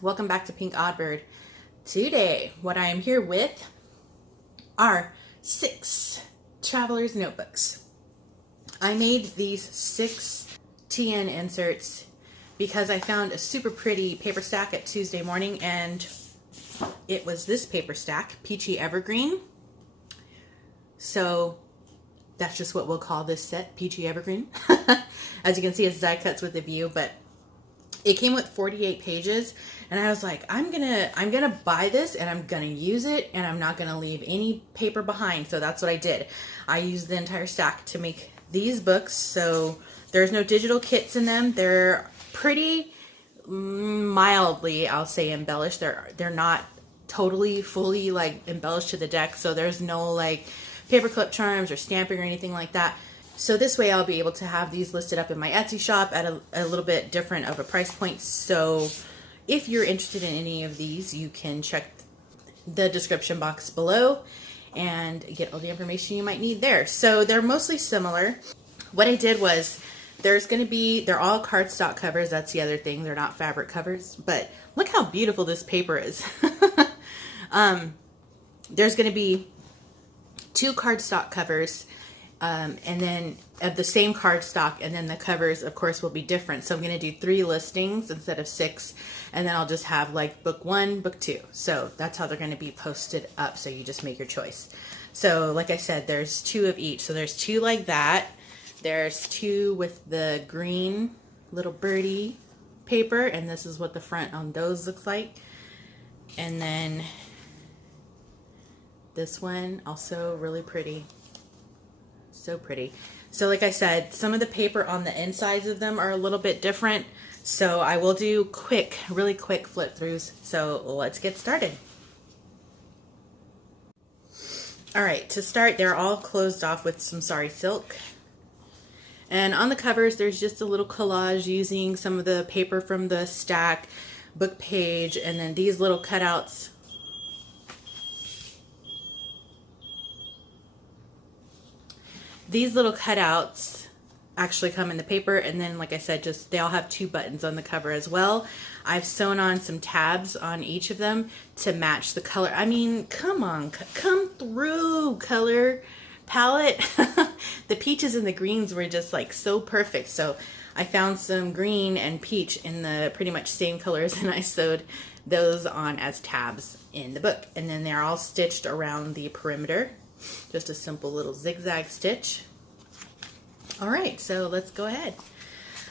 welcome back to Pink Oddbird. Today, what I am here with are 6 traveler's notebooks. I made these 6 TN inserts because I found a super pretty paper stack at Tuesday morning, and it was this paper stack, Peachy Evergreen. So that's just what we'll call this set, Peachy Evergreen. As you can see, it's die cuts with a view, but it came with 48 pages, and I was like, I'm gonna buy this and I'm gonna use it, and I'm not gonna leave any paper behind. So that's what I did. I used the entire stack to make these books. So there's no digital kits in them. They're pretty mildly, I'll say, embellished. They're not totally fully like embellished to the deck. So there's no like paperclip charms or stamping or anything like that. So this way I'll be able to have these listed up in my Etsy shop at a little bit different of a price point. So if you're interested in any of these, you can check the description box below and get all the information you might need there. So they're mostly similar. What I did was they're all cardstock covers. That's the other thing. They're not fabric covers, but look how beautiful this paper is. There's going to be 2 cardstock covers, and then of the same cardstock, and then the covers of course will be different. So I'm going to do 3 listings instead of 6, and then I'll just have like book 1, book 2. So that's how they're going to be posted up. So you just make your choice. So like I said, there's 2 of each. So there's 2 like that. There's 2 with the green little birdie paper, and this is what the front on those looks like. And then this one also really pretty. So pretty. So like I said, some of the paper on the insides of them are a little bit different. So I will do really quick flip throughs. So let's get started. All right, to start, they're all closed off with some sari silk. And on the covers, there's just a little collage using some of the paper from the stack, book page, and then these little cutouts. These little cutouts actually come in the paper, and then like I said, they all have 2 buttons on the cover as well. I've sewn on some tabs on each of them to match the color. I mean, come on, come through, color palette. The peaches and the greens were just like so perfect. So I found some green and peach in the pretty much same colors, and I sewed those on as tabs in the book. And then they're all stitched around the perimeter. Just a simple little zigzag stitch. All right, so let's go ahead.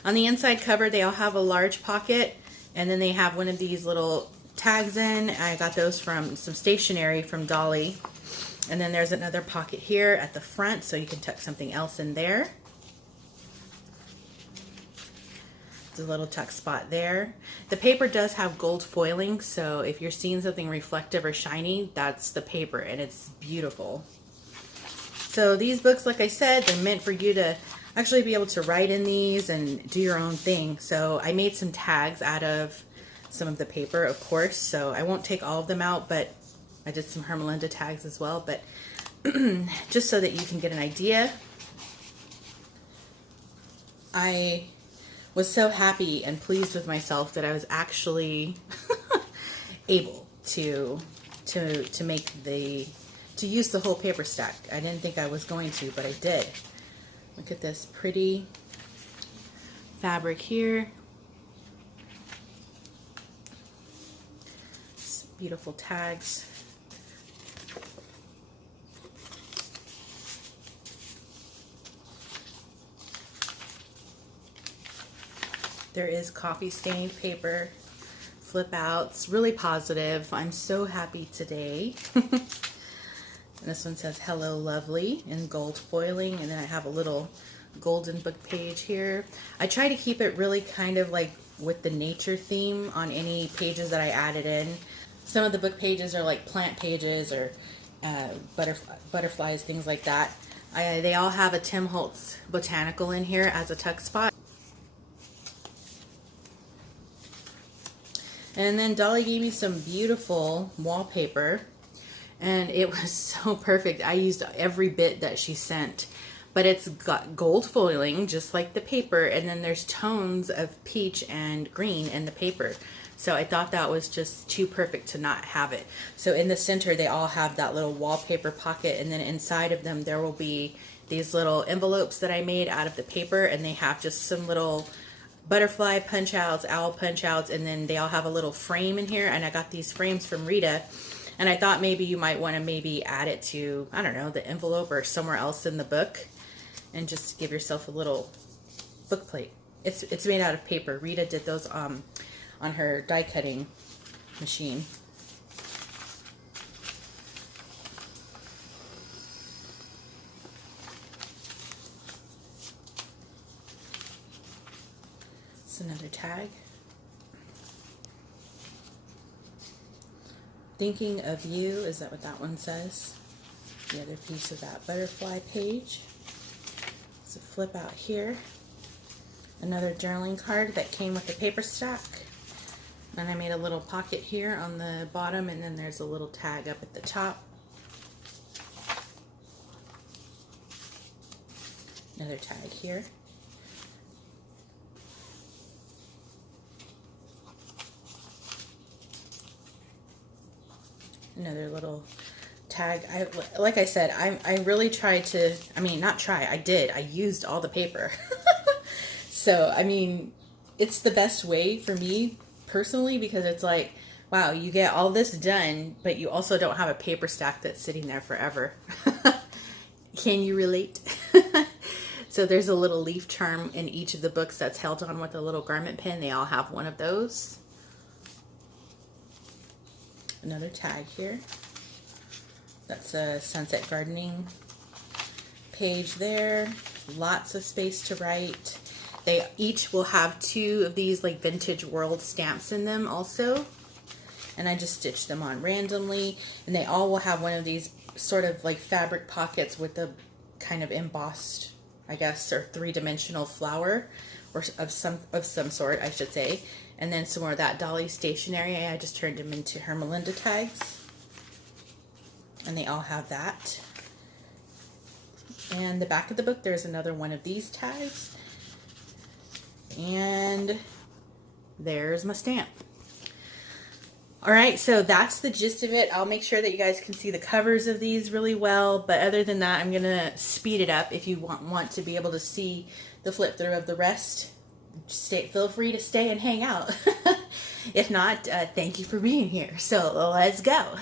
On the inside cover, they all have a large pocket, and then they have one of these little tags in. I got those from some stationery from Dolly. And then there's another pocket here at the front, so you can tuck something else in there. There's a little tuck spot there. The paper does have gold foiling, so if you're seeing something reflective or shiny, that's the paper, and it's beautiful. So these books, like I said, they're meant for you to actually be able to write in these and do your own thing. So I made some tags out of some of the paper, of course, so I won't take all of them out, but I did some Hermelinda tags as well, but just so that you can get an idea. I was so happy and pleased with myself that I was actually able to use the whole paper stack. I didn't think I was going to, but I did. Look at this pretty fabric here. Beautiful tags. There is coffee stained paper, flip outs, really positive. I'm so happy today. And this one says hello lovely in gold foiling, and then I have a little golden book page here. I try to keep it really kind of like with the nature theme on any pages that I added in. Some of the book pages are like plant pages or butterflies, things like that. They all have a Tim Holtz botanical in here as a tuck spot. And then Dolly gave me some beautiful wallpaper, and it was so perfect. I used every bit that she sent, but it's got gold foiling just like the paper, and then there's tones of peach and green in the paper. So I thought that was just too perfect to not have it. So in the center, they all have that little wallpaper pocket, and then inside of them, there will be these little envelopes that I made out of the paper, and they have just some little butterfly punch outs, owl punch outs, and then they all have a little frame in here. And I got these frames from Rita, and I thought maybe you might want to maybe add it to, I don't know, the envelope or somewhere else in the book, and just give yourself a little book plate. It's made out of paper. Rita did those on her die cutting machine. It's another tag. Thinking of you, is that what that one says? The other piece of that butterfly page. So flip out here. Another journaling card that came with the paper stack. And I made a little pocket here on the bottom, and then there's a little tag up at the top. Another tag here. Another little tag. Like I said, I really tried to, I mean, not try, I did. I used all the paper. So, I mean, it's the best way for me personally, because it's like, wow, you get all this done, but you also don't have a paper stack that's sitting there forever. Can you relate? So there's a little leaf charm in each of the books that's held on with a little garment pin. They all have one of those. Another tag here. That's a sunset gardening page there. Lots of space to write. They each will have 2 of these like vintage world stamps in them also. And I just stitched them on randomly. And they all will have one of these sort of like fabric pockets with a kind of embossed, I guess, or 3-dimensional flower, or of some sort, I should say. And then some more of that Dolly stationery. I just turned them into her Melinda tags. And they all have that. And the back of the book, there's another one of these tags. And there's my stamp. All right, so that's the gist of it. I'll make sure that you guys can see the covers of these really well. But other than that, I'm going to speed it up. If you want to be able to see the flip through of the rest, feel free to stay and hang out. If not, thank you for being here. So let's go.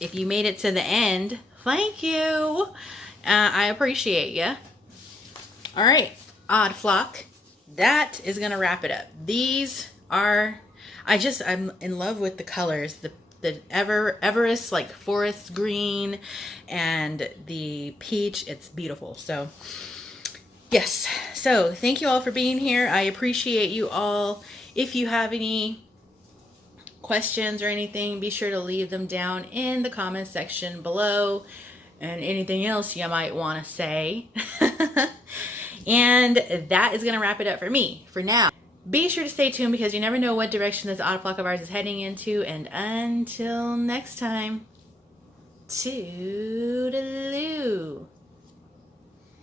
it. If you made it to the end, thank you. I appreciate you. All right, Odd Flock. That is going to wrap it up. These are, I'm in love with the colors. The Everest, like forest green, and the peach. It's beautiful. So, yes. So, thank you all for being here. I appreciate you all. If you have any questions or anything, be sure to leave them down in the comments section below, and anything else you might want to say. And that is going to wrap it up for me for now. Be sure to stay tuned because you never know what direction this odd flock of ours is heading into. And until next time, toodaloo.